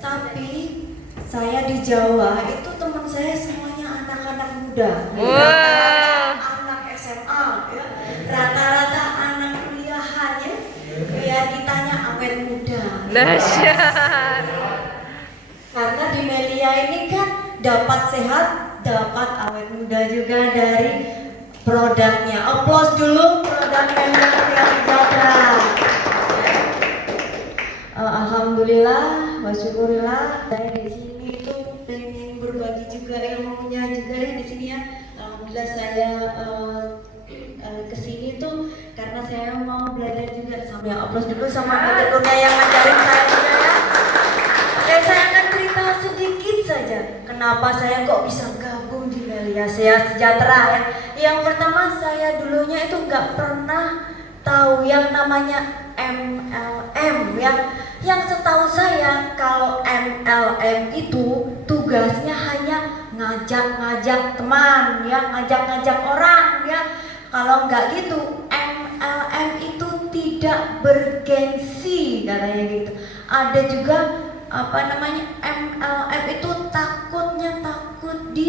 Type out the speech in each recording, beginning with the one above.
Tapi saya di Jawa itu teman saya semuanya anak-anak muda. Anak SMA ya. Rata-rata anak kuliahan ya. Biar ditanya awet muda. Dahsyat. Karena di Melia ini kan dapat sehat, dapat awet muda juga dari produknya. Applause dulu produk Melia Sejahtera. Alhamdulillah, wasyukurillah. Saya di sini tuh pengen berbagi juga ilmunya juga ya di sini ya. Alhamdulillah saya kesini tuh karena saya mau belajar juga sama yang applause dulu sama teman-teman yang ngajarin saya juga ya. Oke, saya akan cerita sedikit saja kenapa saya kok bisa gabung di Melia Sejahtera ya. Yang pertama saya dulunya itu nggak pernah tahu yang namanya MLM ya. Yang setahu saya kalau MLM itu tugasnya hanya ngajak-ngajak teman ya, ngajak-ngajak orang ya. Kalau nggak gitu, MLM itu tidak bergengsi katanya gitu. Ada juga MLM itu takut di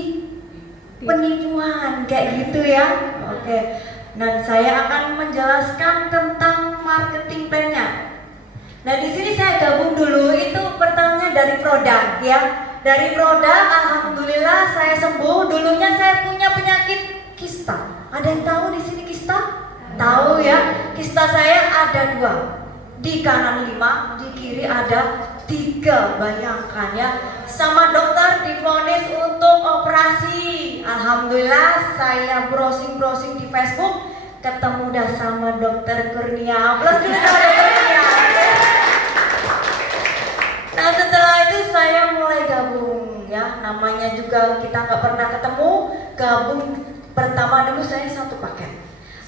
penipuan kayak gitu ya. Oke. Dan saya akan menjelaskan tentang marketing plan-nya. Nah, di sini saya gabung dulu itu pertamanya dari produk ya. Dari produk alhamdulillah saya sembuh. Dulunya saya punya penyakit kista. Ada yang tahu di sini kista? Tahu ya? Kista saya ada 2. Di kanan 5, di kiri ada 3. Bayangkan ya. Sama dokter divonis untuk operasi. Alhamdulillah saya browsing di Facebook ketemu dah sama dokter Kurnia. Plus dulu sama dokter Kurnia. Nah, setelah itu saya mulai gabung ya. Namanya juga kita nggak pernah ketemu. Gabung pertama dulu saya 1 paket.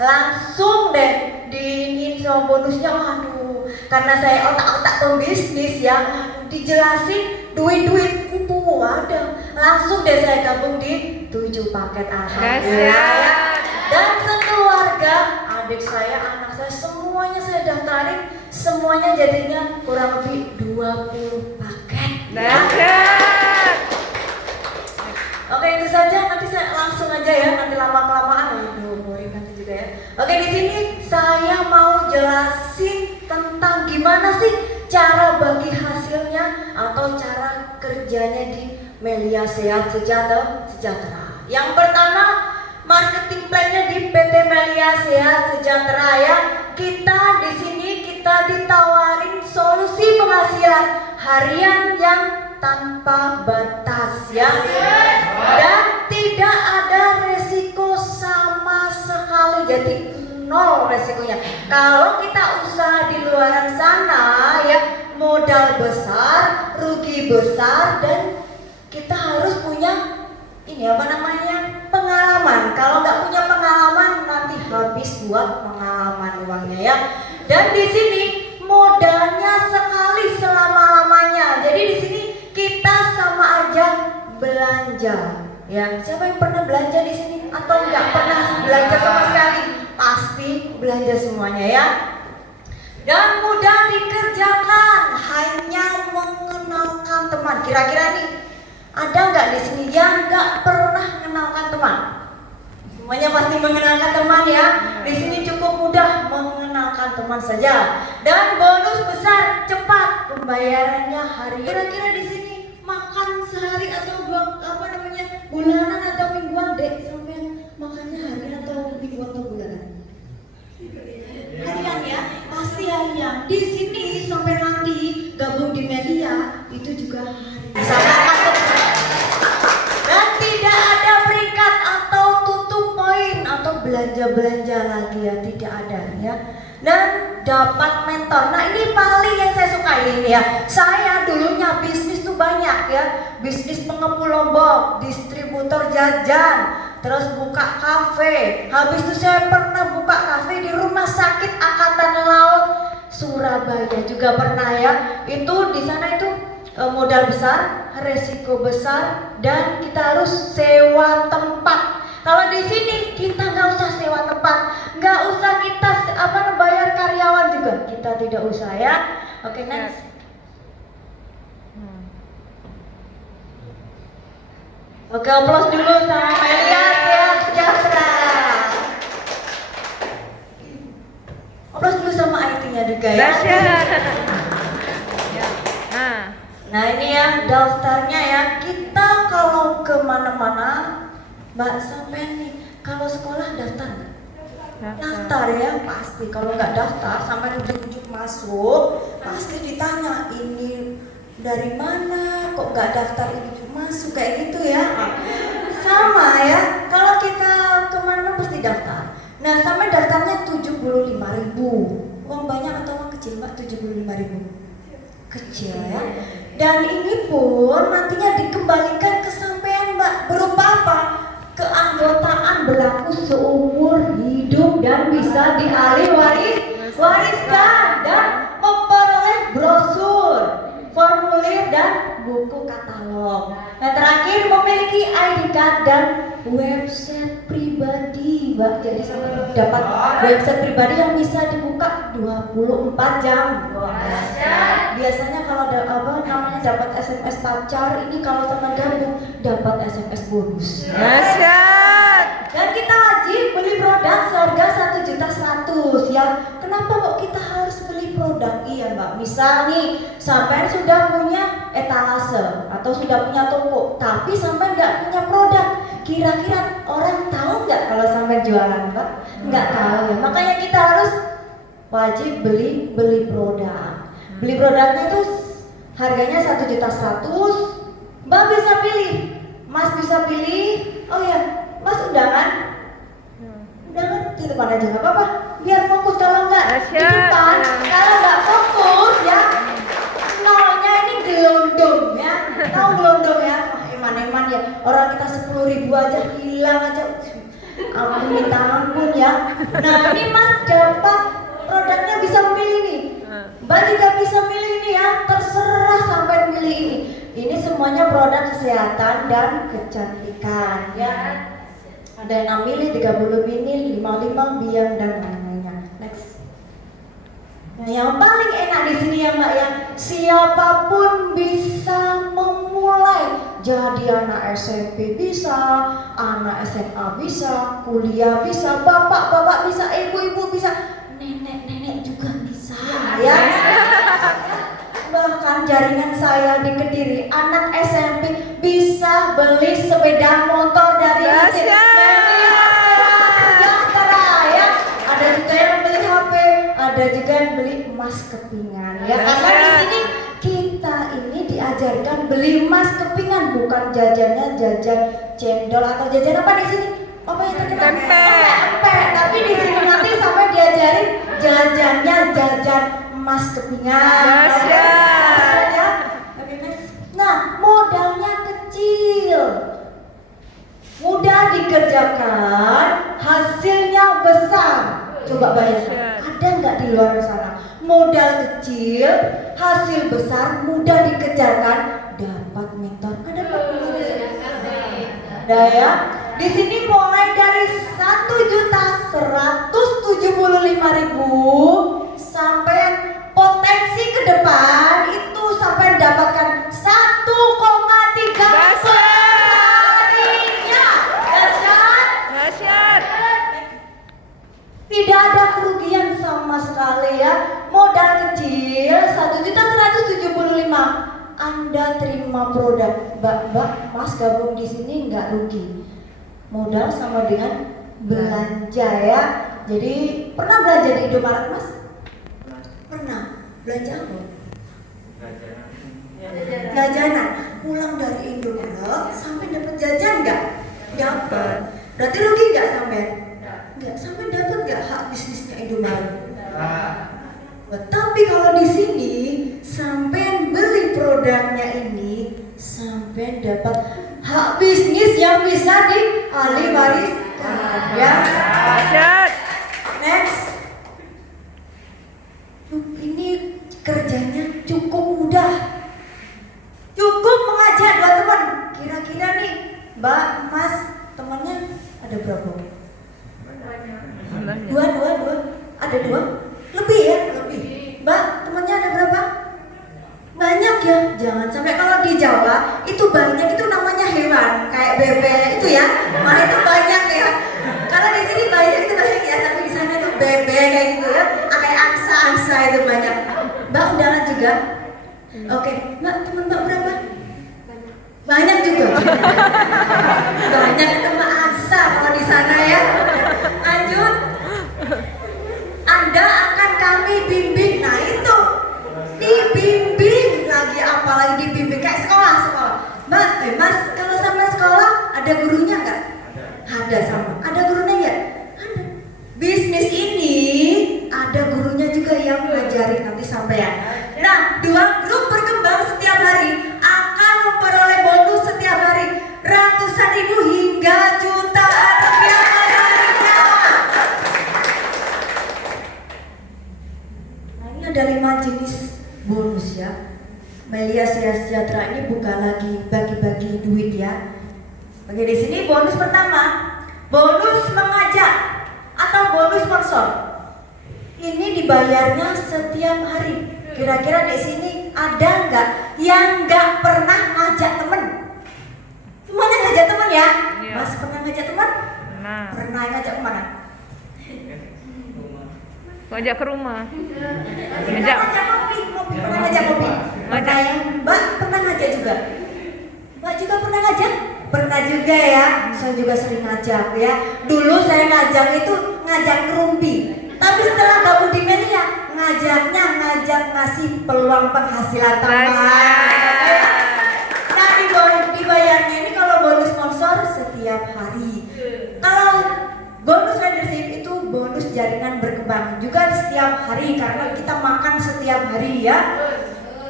Langsung deh diinin sama bonusnya. Waduh, karena saya otak-otak pembisnis ya. Waduh, dijelasin duit kupu ada. Langsung deh saya gabung di 7 paket alhamdulillah ya. Dan sekeluarga, adik saya, anak saya, semuanya saya daftarin. Semuanya jadinya kurang lebih 20 paket. Oke, itu saja. Nanti saya langsung aja ya. Nanti lama-kelamaan. Boring nanti juga ya. Oke, di sini saya mau jelasin tentang gimana sih cara bagi hasilnya atau cara kerjanya di Melia Sejahtera. Yang pertama, marketing plan-nya di PT Melia Sejahtera ya. Kita di sini ditawarin solusi penghasilan harian yang tanpa batas ya. Dan tidak ada resiko sama sekali. Jadi 0 resikonya. Kalau kita usaha di luar sana ya, modal besar, rugi besar, dan kita harus punya pengalaman. Kalau nggak punya pengalaman nanti habis buat pengalaman uangnya ya. Dan di sini modalnya sekali selama-lamanya. Jadi di sini kita sama aja belanja ya. Siapa yang pernah belanja di sini atau nggak pernah belanja sama sekali? Pasti belanja semuanya ya. Dan mudah dikerjakan, hanya mengenalkan teman. Kira-kira nih ada nggak di sini yang nggak pernah mengenalkan teman? Semuanya pasti mengenalkan teman ya. Di sini cukup mudah mengenalkan teman saja. Dan bonus besar, cepat pembayarannya hari. Kira-kira di sini makan sehari atau bulanan atau mingguan dek? Sampai makannya hari atau mingguan atau bulanan? Harian ya, pasti harian. Di sini sampai nanti gabung di Melia itu juga hari. Bisa makan dan tidak ada peringkat atau tutup poin atau belanja lagi ya, tidak ada ya. Dan dapat mentor. Nah, ini paling yang saya sukain ya. Saya dulunya bisnis tuh banyak ya. Bisnis pengepul lombok, distributor jajan, terus buka kafe. Habis itu saya pernah buka kafe di Rumah Sakit Angkatan Laut Surabaya juga pernah ya. Itu di sana itu modal besar, resiko besar, dan kita harus sewa tempat. Kalau di sini kita nggak usah sewa tempat, nggak usah kita bayar karyawan juga, kita tidak usah ya. Oke, next. Oke, aplaus dulu sama Melia Sejahtera. Aplaus dulu sama IT-nya juga ya. Dahsyat. Ya. Nah ini ya daftarnya ya. Kita kalau kemana-mana, Mbak sampai nih, kalau sekolah daftar nggak? Daftar ya pasti. Kalau nggak daftar sampai ujuk-ujuk masuk, pasti ditanya ini dari mana, kok nggak daftar ujuk masuk kayak gitu ya. Sama ya. Kalau kita kemana-mana pasti daftar. Nah sampai daftarnya 75.000. Uang banyak atau uang kecil Mbak? 75.000. Kecil ya. Dan ini pun nantinya dikembalikan ke sampean Mbak. Berupa apa? Keanggotaan berlaku seumur hidup dan bisa wariskan dan memperoleh brosur, formulir dan buku katalog. Yang terakhir memiliki ID card dan website pribadi, Mbak. Jadi sampai dapat website pribadi yang bisa dibuka 24 jam. Biasanya kalau ada namanya dapat SMS pacar, ini kalau sama gabung dapat SMS bonus. Dahsyat. Dan kita wajib beli produk seharga 1.100.000 ya. Kenapa kok kita harus beli produk? Iya Mbak, misal nih sampai sudah punya etalase atau sudah punya toko, tapi sampai nggak punya produk, kira-kira orang tahu nggak kalau sampai jualan Mbak? Nggak tahu ya. Makanya kita harus wajib beli produk. Beli produknya itu harganya 1.100.000. Mbak bisa pilih, Mas bisa pilih. Oh ya, Mas undangan di depan aja nggak apa-apa, biar fokus. Kalau nggak di depan, kalau nggak fokus ya nolnya ini gelondong ya. Tahu gelondong ya? Wah, eman-eman ya, orang kita 10.000 aja hilang aja. Ampun minta ampun ya. Nah ini Mas dapat produknya, bisa milih nih. Mbak juga bisa milih ini ya, terserah sampai milih ini. Ini semuanya produk kesehatan dan kecantikan ya. Ada yang milih 30 vinil, 55 biang dan lain-lainnya. Next. Nah, yang paling enak di sini ya Mbak ya, siapapun bisa memulai. Jadi anak SMP bisa, anak SMA bisa, kuliah bisa, bapak-bapak bisa, ibu-ibu bisa, nenek-nenek juga bisa ya. Bahkan jaringan saya di Kediri, anak SMP bisa beli sepeda motor dari Sejahtera ya. Ada juga yang beli HP, ada juga yang beli emas kepingan ya. Karena di sini kita ini diajarkan beli emas kepingan, bukan jajannya jajan cendol atau jajan apa di sini? Apa yang terkenal? Pempek. Tapi di sini nanti sampai diajarin jajannya jajan emas kepingan. Ya. Oke, next. Nah, modalnya kecil, mudah dikerjakan, hasilnya besar. Coba bayangkan, ada nggak di luar sana? Modal kecil, hasil besar, mudah dikerjakan, dapat mentor. Ada Pak di luar sana? Ada ya. Di sini mulai dari 1.175.000 sampai potensi ke depan itu sampai mendapatkan 1,3 perharinya. Dahsyat. Tidak ada kerugian sama sekali ya. Modal kecil 1.175.000. Anda terima produk, Mbak, Mas gabung di sini nggak rugi. Modal sama dengan belanja ya. Jadi pernah belanja di Indomaret Mas? Pernah. Belanja apa? Jajanan. Pulang dari Indomaret sampai dapat jajan nggak? Dapat. Berarti rugi nggak sampai? Nggak. Sampai dapat nggak hak bisnisnya Indomaret? Tapi kalau di sini sampai beli produknya ini, sampai dapat hak bisnis yang bisa dialih wariskan ya. Next. Ini kerjanya cukup mudah, cukup mengajak dua teman. Kira-kira nih Mbak, Mas, temannya ada berapa? Dua. Ada dua? Lebih ya? Lebih. Mbak, temannya ada berapa? Banyak ya. Jangan sampai kalau di Jawa itu banyak itu namanya hewan sayuran kayak bebek itu ya. Nah itu banyak ya. Karena di sini banyak itu banyak ya, tapi di sana itu bebek kayak gitu ya. Kayak angsa-angsa itu banyak. Mbak undangan juga? Oke, Mbak teman Mbak berapa? Banyak juga. Banyak itu Mbak angsa kalau di sana ya. Lanjut. Anda akan kami bimbing. Nah itu dibimbing lagi, apalagi dibimbing kayak sekolah. Mbak, Mas, kalau sama sekolah ada gurunya nggak? Ada sama. Ada gurunya ya? Ada. Bisnis ini ada gurunya juga yang ngajarin nanti sampean. Nah, 2 grup berkembang setiap hari akan memperoleh bonus setiap hari ratusan ribu hingga jutaan rupiah perharinya. Nah, ini ada 5 jenis bonus ya. Melia Sejahtera ini bukan lagi bagi-bagi duit ya. Oke, di sini bonus pertama, bonus mengajak atau bonus sponsor. Ini dibayarnya setiap hari. Kira-kira di sini ada nggak yang nggak pernah ngajak temen? Semuanya ngajak temen ya? Iya. Mas pernah ngajak temen? Nah, Pernah ngajak kemana? ngajak ke rumah. Pernah Ngajak. ngajak kopi, pernah ngajak kopi. Pernah yang Mbak pernah ngajak juga? Mbak juga pernah ngajak? Pernah juga ya, saya juga sering ngajak ya. Dulu saya ngajak itu ngajak ngerumpi. Tapi setelah gabung di Melia, ngajak ngasih peluang penghasilan tambahan. Nah dibayarnya ini kalau bonus sponsor setiap hari. Kalau bonus leadership itu bonus jaringan berkembang juga setiap hari karena kita makan setiap hari ya.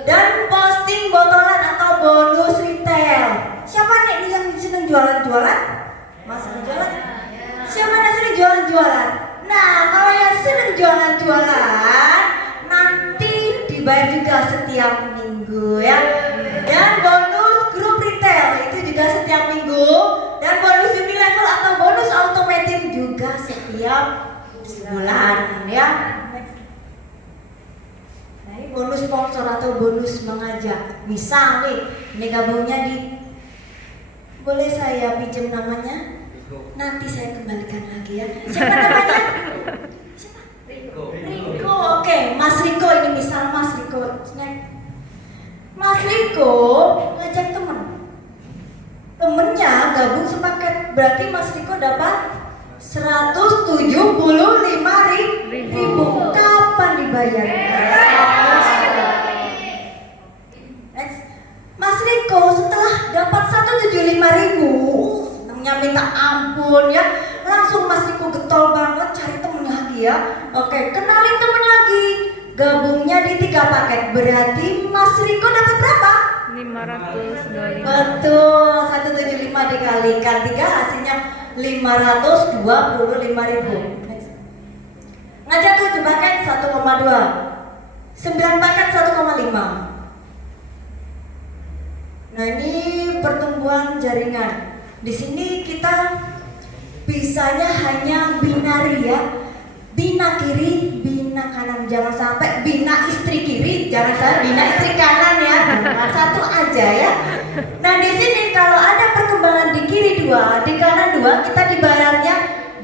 Dan posting botolan atau bonus retail. Siapa nih yang seneng jualan-jualan? Mas seneng jualan? Siapa yang sering jualan-jualan? Nah, kalau yang seneng jualan-jualan nanti dibayar juga setiap minggu ya. Dan bonus grup retail itu juga setiap minggu. Dan bonus Unilevel atau bonus automatic juga setiap sebulan ya. Nah, ini bonus sponsor atau bonus mengajak. Misal nih, ini gabungnya di, boleh saya pinjam namanya? Nanti saya kembalikan lagi ya. Siapa namanya? Siapa? Riko. Oke, Mas Riko ini misal Mas Riko. Mas Riko ngajak temen. Temennya gabung sepaket. Berarti Mas Riko dapat 175.000. Kapan dibayarnya? Next. Mas Riko setelah dapat 175.000, senangnya minta ampun ya. Langsung Mas Riko getol banget cari temen lagi ya. Oke, kenalin temen lagi. Gabungnya di 3 paket. Berarti Mas Riko dapat berapa? 525. Betul, 175 dikalikan 3 hasilnya 525.000. Next. Ngajak 7 paket 1,2. 9 paket 1,5. Nah, ini pertumbuhan jaringan. Di sini kita bisanya hanya binari ya. Bina kiri, bina kanan. Jangan sampai bina istri kiri, jangan sampai bina istri kanan ya. Nah, satu aja ya. Nah, di sini kalau ada perkembangan di kiri 2, di kanan 2, kita dibayarnya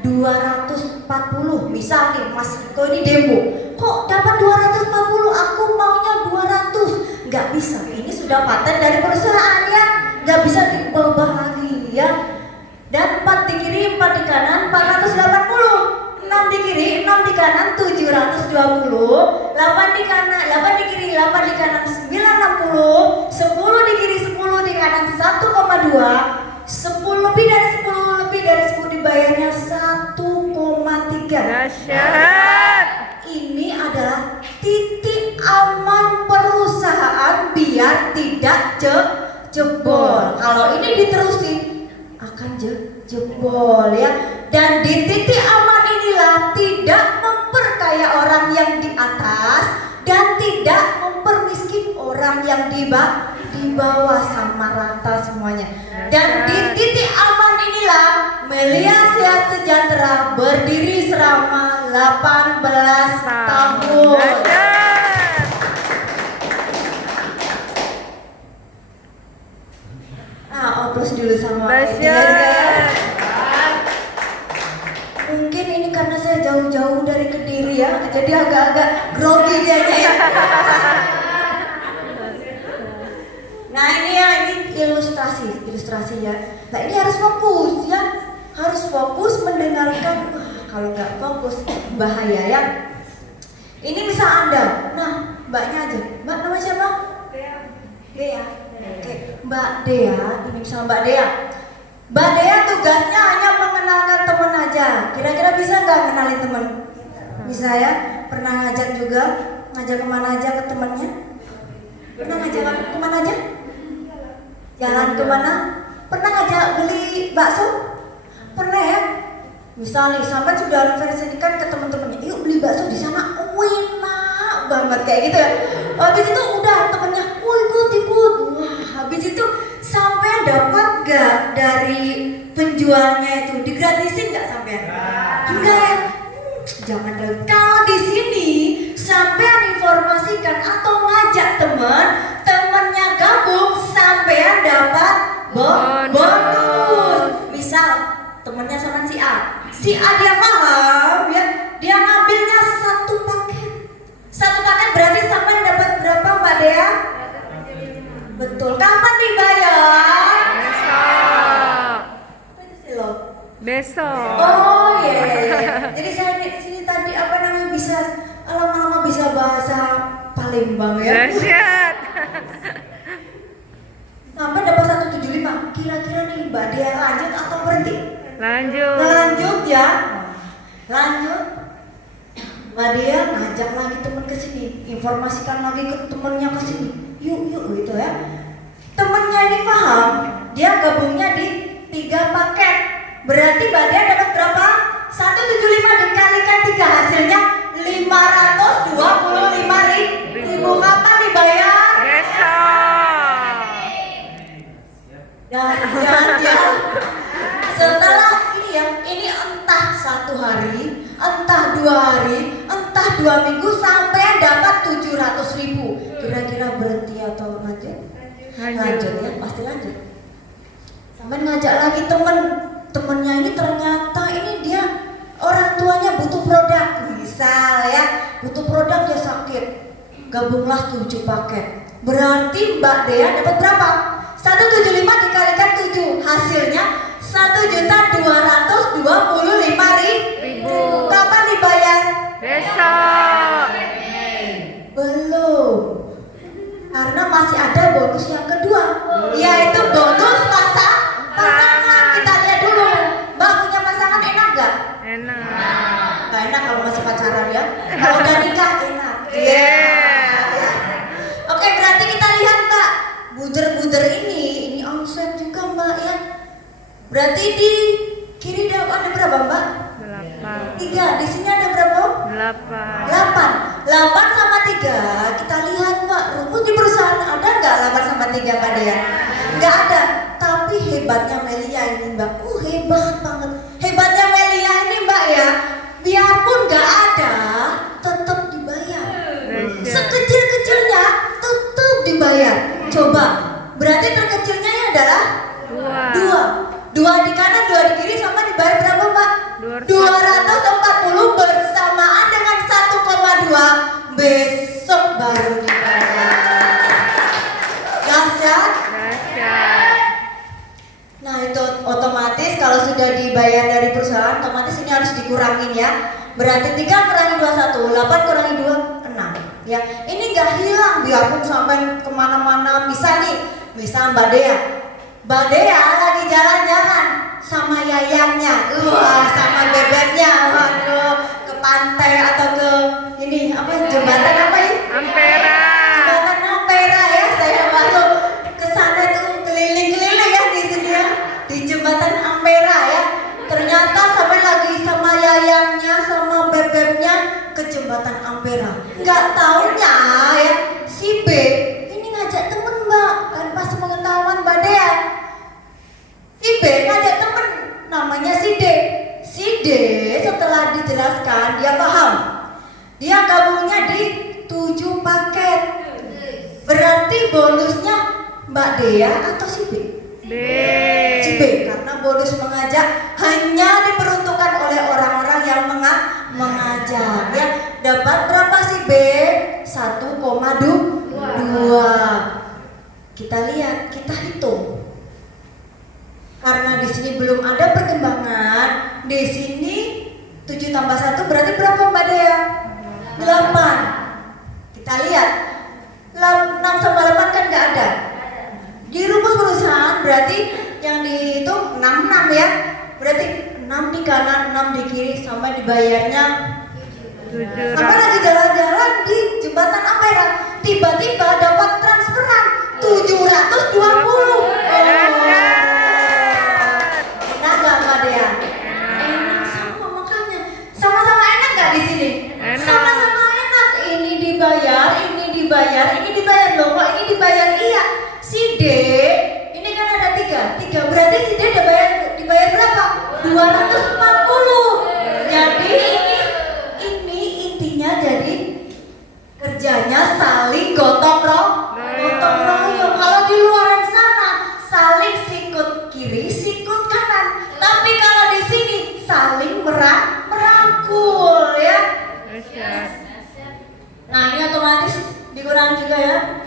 240. Misal nih Mas Riko ini demo. Kok dapat 240? Aku maunya 200. Nggak bisa. Ini sudah paten dari perusahaan ya. Nggak bisa diubah lagi ya. Dan 4 di kiri, 4 di kanan, 480. 6 di kiri, 6 di kanan, 720. 8 di kanan, 8 di kiri, 8 di kanan, 960. 10 di kiri, 10 di kanan, 1,2. 10 lebih dari 10 dibayarnya 1,3. Dahsyat. Ini adalah titik aman perusahaan biar tidak jebol. Kalau ini diterusin akan jebol ya. Dan di titik aman inilah tidak memperkaya orang yang di atas dan tidak mempermiskin orang yang di bawah, sama rata semuanya. Dan di titik aman inilah Melia Sejahtera berdiri selama 18 tahun. Dahsyat. Nah, aplaus dulu sama Dahsyat. Mungkin ini karena saya jauh-jauh dari Kediri ya, jadi agak-agak grogi dianya ya. Nah ini ya, ini ilustrasi ya. Nah ini harus fokus ya, harus fokus mendengarkan. Wah, kalau nggak fokus bahaya ya. Ini misal Anda, nah mbaknya aja, mbak namanya siapa? Dea. Oke, Mbak Dea, ini misal Mbak Dea. Mbak Dea tugasnya hanya mengenalkan teman aja. Kira-kira bisa nggak kenalin teman? Bisa ya? Pernah ngajak juga? Ngajak kemana aja ke temannya? Pernah ngajak kemana aja? Jalan kemana? Pernah ngajak beli bakso? Pernah ya? Misal nih, sampai sudah referensikan ke teman-temannya, yuk beli bakso di sana, enak banget kayak gitu ya. Habis itu udah temennya, ikut. Wah, habis itu sampai dapat gak dari penjualnya itu digratisin nggak sampean? Enggak ya? Jangan lagi. Kalau di sini sampean informasikan atau ngajak temennya gabung, sampean dapat bonus. Misal temennya sama si A dia paham ya, dia ngambilnya satu paket berarti sampean dapat berapa Mbak Dea? Betul. Kapan dibayar? Besok. Oh iya. Jadi saya di sini tadi bisa lama-lama bisa bahasa Palembang ya. Dahsyat. Sampai dapat 175. Kira-kira nih Mbak Dea lanjut atau berhenti? Lanjut ya. Lanjut. Mbak Dea ngajak lagi teman ke sini, informasikan lagi ke temennya ke sini. Yuk gitu ya. Temennya ini paham, dia gabungnya di 3 paket. Berarti Mbak Dea dapat berapa? 175 dikalikan 3 hasilnya 525.000. Kapan dibayar? besok. Ya. Setelah ini entah 1 hari, entah 2 hari, entah 2 minggu sampai dapat 700.000. Kira-kira berhenti atau lanjut? Lanjut ya, pasti lanjut. Sampai ngajak lagi temennya ini ternyata ini dia orang tuanya butuh produk, misal ya, butuh produk dia sakit, gabunglah 7 paket. Berarti Mbak Dea dapat berapa? 175 dikalikan 7, hasilnya 1.225.000. Kapan dibayar? Besok. Belum, karena masih ada bonus yang kedua, yaitu bonus pasangan. Kita lihat dulu, Mbak punya pasangan enak gak? Enak. Gak enak kalau masih pacaran ya. Kalau udah nikah enak. Yeah. Oke, berarti kita lihat Mbak, buder-buder ini omset juga Mbak ya. Berarti di kiri ada berapa Mbak? 8. 3. Di sini ada berapa? 8 sama 3. Kita lihat Mbak, rumus di perusahaan ada nggak 8 sama 3 Mbak Dea? Nggak ada. Tapi hebatnya Melia ini Mbak, hebat banget. Hebatnya Melia ini Mbak ya, biarpun nggak ada, tetap dibayar. Sekecil-kecilnya tetap dibayar. Coba, berarti terkecilnya ya adalah 2 di kanan, 2 di kiri, sama dibayar berapa Mbak? 240 bersamaan dengan 1,2 besok baru dibayar. Dahsyat. Nah itu otomatis kalau sudah dibayar dari perusahaan, otomatis ini harus dikurangin ya. Berarti 3 kurangi 2 1, 8 kurangi 2 6 ya. Ini gak hilang biarpun sampai kemana-mana. Misal Mbak Dea lagi jalan-jalan sama yayangnya, sama bebeknya, waduh, ke pantai atau ke jembatan apa ya? Ampera. Jembatan Ampera ya, saya baru ke sana tuh keliling-keliling ya di sini ya, di jembatan Ampera ya. Ternyata sampai lagi sama yayangnya, sama bebeknya ke jembatan Ampera. Nggak taunya ya, si B ini ngajak temen Mbak, pas pengetahuan Mbak Dea. Si B ngajak temen namanya si D. Si D setelah dijelaskan dia paham. Dia gabungnya di 7 paket. Berarti bonusnya Mbak Dea atau si B? B. Si B, karena bonus mengajak hanya diperuntukkan oleh orang-orang yang mengajak ya. Dapat berapa si B? 1,2. Kita lihat, kita hitung. Karena di sini belum ada perkembangan, di sini 7 tambah 1 berarti berapa Mbak Dea? 8. Kita lihat, 6 sama 8 kan nggak ada. Di rumus perusahaan berarti yang dihitung 66 ya. Berarti 6 di kanan, 6 di kiri sampai dibayarnya. Sampai lagi jalan-jalan di jembatan Ampera, tiba-tiba dapat transferan 720. Enak gak Mbak Dea? Enak sama, makanya sama-sama enak gak di sini? Enak. Sama-sama enak. Ini dibayar, ini dibayar, ini dibayar loh. Kok ini dibayar? Iya. Si D, ini kan ada 3 berarti si D dibayar berapa? 240. Jadi ini intinya jadi kerjanya saling gotong royong. Kalau di luar sana saling sikut kiri, sikut kanan. Tapi kalau di sini saling merangkul ya. Nah ini otomatis dikurangi juga ya.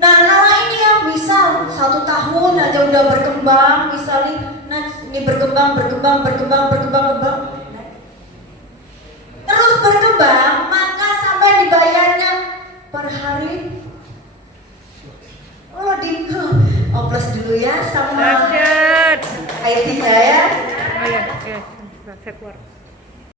Nah kalau ini yang misal 1 tahun aja udah berkembang, misalnya ini berkembang, terus berkembang, maka sampai dibayarnya per hari. Oh di plus dulu ya sama Dahsyat. IT-nya ya. Oh ya, saya keluar.